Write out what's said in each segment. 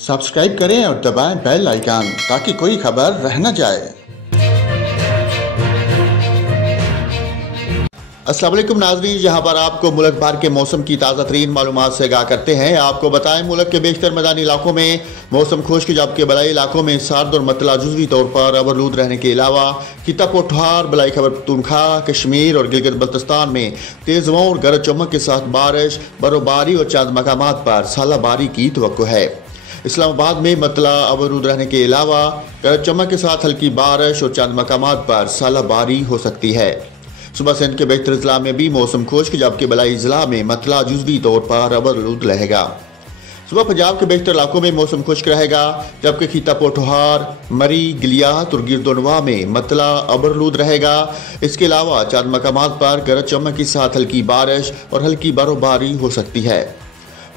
Subscribe करें और दबाएं बेल आइकन ताकि कोई खबर रह न जाए। अस्सलाम वालेकुम नाज़रीन, जहां पर आपको मुल्क भर के मौसम की ताज़ा तरीन मालूमात से आगाह करते हैं। आपको बताएं, मुल्क के बेशतर मैदानी इलाकों में मौसम खुश्क, जबकि बलाई इलाकों में सर्द और मतला जुज़वी तौर पर अबरलूद रहने के अलावा खिता पोठार, बलाई खैबर पख्तूनख्वा, कश्मीर और गिलगित बल्तिस्तान में तेज़ हवाओं और गरज चमक के साथ बारिश, बर्फबारी और चंद मकामात पर सालाबारी की तवक्को है। इस्लामाबाद में मतला अबरूद रहने के अलावा गरज चमक के साथ हल्की बारिश और चंद मकामात पर सालाबारी हो सकती है। सुबह सिंध के बेहतर अजला में भी मौसम खुश्क, जबकि बलाई अजला में मतला जुज़वी तौर पर अबरूद रहेगा। सुबह पंजाब के बेहतर इलाकों में मौसम खुश्क रहेगा, जबकि खीता पोठोहार, मरी, गिलियात और गिरदोनवा में मतला अबरूद रहेगा। इसके अलावा चंद मकामात पर गरज चमक के साथ हल्की बारिश और हल्की बर्फबारी हो सकती है।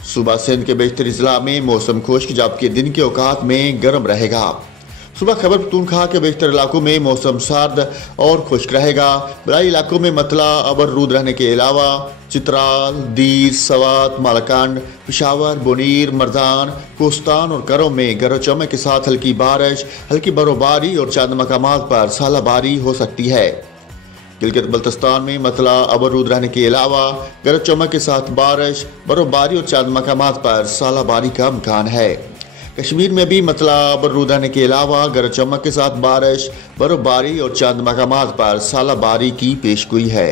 सुबह सिंध के बेशतर अजला में मौसम खुश्क, जबकि दिन के औकात में गर्म रहेगा। सुबह खैबर पख्तूनख्वा के बेशतर इलाकों में मौसम सर्द और खुश्क रहेगा। बलाई इलाकों में मतला अबरूद रहने के अलावा चित्राल, दीर, सवात, मालकंड, पेशावर, बुनीर, मरदान, कोस्तान और करों में गरज चमक के साथ हल्की बारिश, हल्की बर्फबारी और चंद मकामात पर सालाबारी हो सकती है। गिलगित बल्तिस्तान में मतला अबरूद रहने के अलावा गरज चमक के साथ बारिश, बर्फबारी और चंद मकामात पर सालाबारी का इम्कान है। कश्मीर में भी मतला अबरूद रहने के अलावा गरज चमक के साथ बारिश, बर्फबारी और चंद मकामात पर सालाबारी की पेशगोई है।